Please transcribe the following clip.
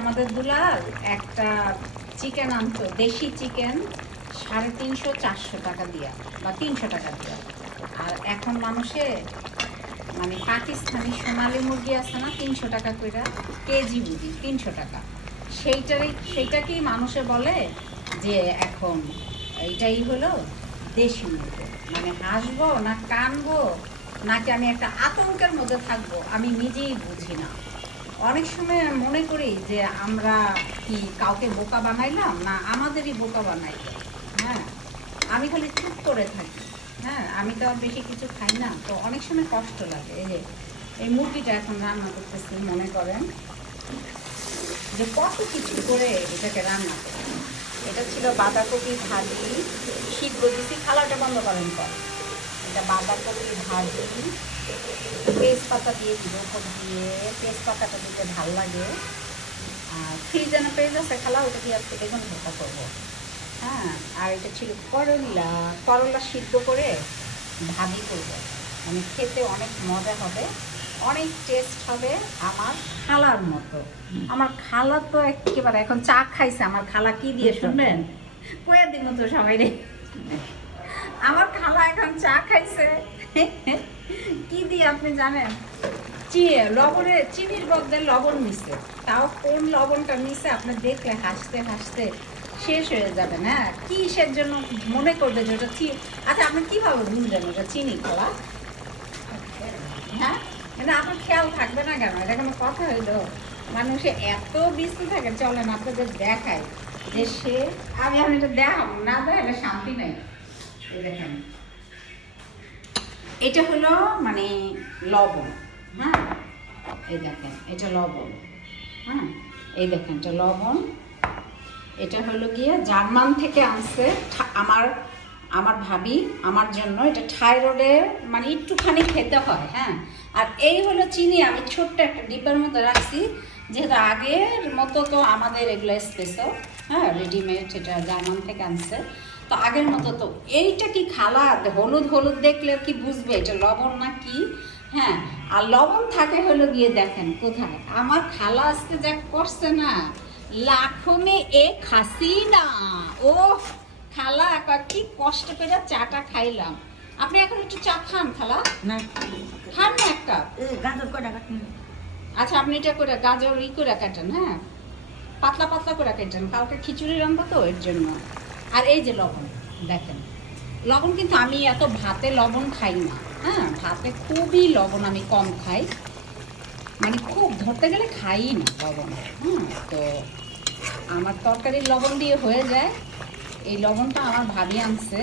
আমাদের দুলার একটা চিকেন আনতো, দেশি চিকেন 350-400 টাকা দিয়া বা 300 টাকা দিয়া। আর এখন মানুষে মানে পাকিস্তানি সোনালি মুরগি আছে না, 300 টাকা করে কেজি, বুঝি 300 টাকা। সেইটাকেই মানুষে বলে যে এখন এইটাই হলো দেশি মুরগি। মানে হাসবো না কানবো নাকি আমি একটা আতঙ্কের মধ্যে থাকবো, আমি নিজেই বুঝি না। অনেক সময় মনে করি যে আমরা কি কাউকে বোকা বানাইলাম, না আমাদেরই বোকা বানাইল। হ্যাঁ, আমি খালি চুপ করে থাকি। হ্যাঁ, আমি তো আর বেশি কিছু খাই না, তো অনেক সময় কষ্ট লাগে। এই যে এই মুরগিটা এখন রান্না করতেছি, মনে করেন যে কত কিছু করে এটাকে রান্না করি। এটা ছিল বাঁধাকপি ভাজি, সিদ্ধ দিছি, খালাটা বন্ধ করেন কর। এটা বাঁধাকপি ভাজি, তেজপাতা দিয়ে দিব, উপর দিয়ে তেজপাতাটা দিতে ভালো লাগে। আর ফ্রিজে না পেঁয়াজ আছে খালা, ওটা দিয়ে আজকে বেগুন ভর্তা করবো। হ্যাঁ, আর এটা ছিল করলা সিদ্ধ করে ভাজি করবো। মানে খেতে অনেক মজা হবে, অনেক টেস্ট হবে, আমার খালার মতো। আমার খালা তো একেবারে এখন চা খাইছে। আমার খালা কি দিয়ে শুনবেন? কয়ে দিব তো সবাই রে। আমার খালা এখন চা খাইছে কি দিয়ে আপনি জানেন? চিনির বদলে লবণ নিছে। তাও কোন লবণটা নিছে আপনি দেখলে হাসতে হাসতে শেষ হয়ে যাবে না। কিসের জন্য মনে করবে যে ওটা আচ্ছা, আপনি কিভাবে বুঝলেন ওটা চিনি খালা? হ্যাঁ, মানে আপনার খেয়াল থাকবে না কেন? এটা কোনো কথা হইলো? মানুষে এত ব্যস্ত থাকে। চলেন আপনাদের দেখাই যে সে, আমি এটা দেখাবো না, এটা শান্তি নেই। দেখেন, এটা হলো মানে লবণ। হ্যাঁ, এই দেখেন এটা লবণ। হ্যাঁ, এই দেখেন এটা লবণ। এটা হলো গিয়ে জার্মান থেকে আনছে আমার আমার ভাবি আমার জন্য। এটা থাইরয়েডের মানে একটুখানি খেতে হয়। হ্যাঁ, আর এই হলো চিনি, আমি ছোট্ট একটা ডিব্বার মধ্যে রাখছি, যেহেতু আগের মতো তো আমাদের এগুলো স্পেশাল। হ্যাঁ, রেডিমেড, এটা জার্মান থেকে আনছে। তো আগের মতো তো এইটা কি খালা হলুদ হলুদ দেখলে কি বুঝবে এটা লবণ না কি? হ্যাঁ, আর লবণ থাকে হলো গিয়ে দেখেন কোথায়। আমার খালা আজকে যা করছে না, লাখো মে এক হাসিনা। ও খালা কি কষ্ট করে চাটা খাইলাম। আপনি এখন একটু চা খান খালা? না, খান না একটা। গাজর কটা কাটুন। আচ্ছা, আপনি এটা করে গাজর করে কাটেন। হ্যাঁ, পাতলা পাতলা করে কাটেন, কালকে খিচুড়ি রান্না তো এর জন্য। আর এই যে লবণ দেখেন, লবণ কিন্তু আমি এত ভাতে লবণ খাই না। হ্যাঁ, ভাতে খুবই লবণ আমি কম খাই, মানে খুব ধরতে গেলে খাই না লবণ। তো আমার তরকারির লবণ দিয়ে হয়ে যায়। এই লবণটা আমার ভাবি আনছে।